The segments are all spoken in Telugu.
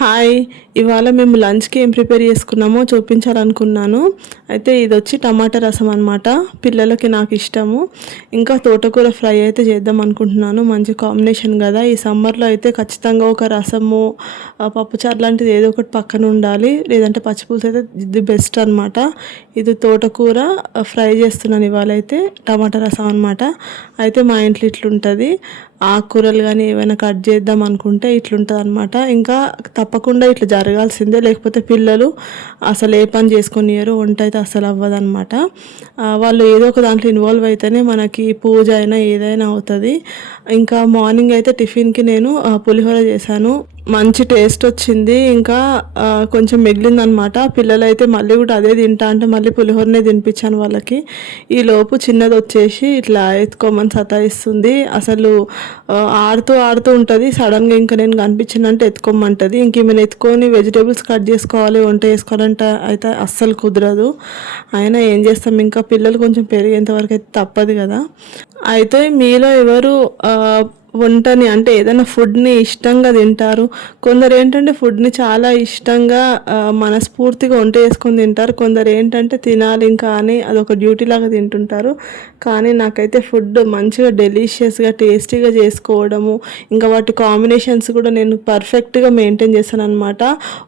హాయ్, ఇవాళ మేము లంచ్కి ఏం ప్రిపేర్ చేసుకున్నామో చూపించాలనుకున్నాను. అయితే ఇది వచ్చి టమాటా రసం అనమాట. పిల్లలకి నాకు ఇష్టము. ఇంకా తోటకూర ఫ్రై అయితే చేద్దాం అనుకుంటున్నాను. మంచి కాంబినేషన్ కదా. ఈ సమ్మర్లో అయితే ఖచ్చితంగా ఒక రసము, పప్పుచారు లాంటిది ఏదో ఒకటి పక్కన ఉండాలి. లేదంటే పచ్చిపులుసు అయితే ఇది బెస్ట్ అనమాట. ఇది తోటకూర ఫ్రై చేస్తున్నాను ఇవాళ అయితే. టమాటా రసం అనమాట. అయితే మా ఇంట్లో ఇట్లుంటుంది. ఆకుకూరలు కానీ ఏమైనా కట్ చేద్దాం అనుకుంటే ఇట్లుంటుంది అనమాట. ఇంకా తప్పకుండా ఇట్లా జరగాల్సిందే, లేకపోతే పిల్లలు అసలు ఏ పని చేసుకొనియరు, వంట అయితే అసలు అవ్వదన్నమాట. వాళ్ళు ఏదో ఒక దాంట్లో ఇన్వాల్వ్ అయితేనే మనకి పూజ అయినా ఏదైనా అవుతుంది. ఇంకా మార్నింగ్ అయితే టిఫిన్కి నేను పులిహోర చేశాను. మంచి టేస్ట్ వచ్చింది. ఇంకా కొంచెం మిగిలిందనమాట. పిల్లలు అయితే మళ్ళీ కూడా అదే తింటా అంటే మళ్ళీ పులిహోరనే తినిపించాను వాళ్ళకి. ఈ లోపు చిన్నది వచ్చేసి ఇట్లా ఎత్తుకోమని సతాయిస్తుంది. అసలు ఆడుతూ ఆడుతూ ఉంటుంది. సడన్గా ఇంకా నేను కనిపించిందంటే ఎత్తుకోమంటుంది. ఇంక ఈమెను ఎత్తుకొని వెజిటేబుల్స్ కట్ చేసుకోవాలి, వంట చేసుకోవాలంటే అయితే అస్సలు కుదరదు. అయినా ఏం చేస్తాం, ఇంకా పిల్లలు కొంచెం పెరిగేంత వరకు అయితే తప్పదు కదా. అయితే మీలో ఎవరు వంటని అంటే ఏదైనా ఫుడ్ని ఇష్టంగా తింటారు? కొందరు ఏంటంటే ఫుడ్ని చాలా ఇష్టంగా మనస్ఫూర్తిగా వంట చేసుకొని తింటారు. కొందరు ఏంటంటే తినాలి ఇంకా అని అదొక డ్యూటీ లాగా తింటుంటారు. కానీ నాకైతే ఫుడ్ మంచిగా డెలిషియస్గా టేస్టీగా చేసుకోవడము, ఇంకా వాటి కాంబినేషన్స్ కూడా నేను పర్ఫెక్ట్గా మెయింటైన్ చేస్తాను అనమాట.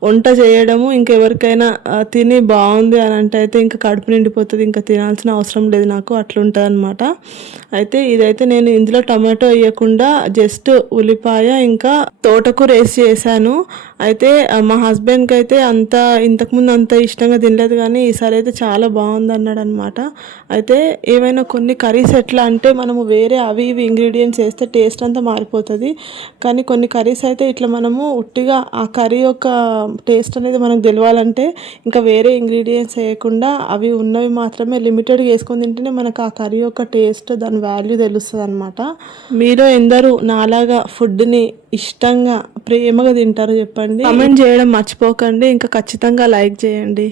వంట చేయడము ఇంకెవరికైనా తిని బాగుంది అని అంటే అయితే ఇంకా కడుపు నిండిపోతుంది, ఇంకా తినాల్సిన అవసరం లేదు నాకు, అట్లుంటుంది అనమాట. అయితే ఇదైతే నేను ఇందులో టమాటో వేయకుండా జస్ట్ ఉల్లిపాయ ఇంకా తోటకూర వేసి చేశాను. అయితే మా హస్బెండ్కి అయితే ఇంతకుముందు అంత ఇష్టంగా తినలేదు, కానీ ఈసారి అయితే చాలా బాగుంది అన్నాడు అనమాట. అయితే ఏమైనా కొన్ని కర్రీస్ ఎట్లా అంటే మనము వేరే అవి ఇవి ఇంగ్రీడియంట్స్ వేస్తే టేస్ట్ అంతా మారిపోతుంది. కానీ కొన్ని కర్రీస్ అయితే ఇట్లా మనము ఉట్టిగా ఆ కర్రీ యొక్క టేస్ట్ అనేది మనకు తెలియాలంటే ఇంకా వేరే ఇంగ్రీడియంట్స్ వేయకుండా అవి ఉన్నవి మాత్రమే లిమిటెడ్గా వేసుకొని తింటేనే మనకు ఆ కర్రీ యొక్క టేస్ట్, దాని వాల్యూ తెలుస్తుంది అనమాట. మీరు ఎందరూ నాలాగా ఫుడ్ని ఇష్టంగా ప్రేమగా తింటారో చెప్పండి. కామెంట్ చేయడం మర్చిపోకండి. ఇంకా ఖచ్చితంగా లైక్ చేయండి.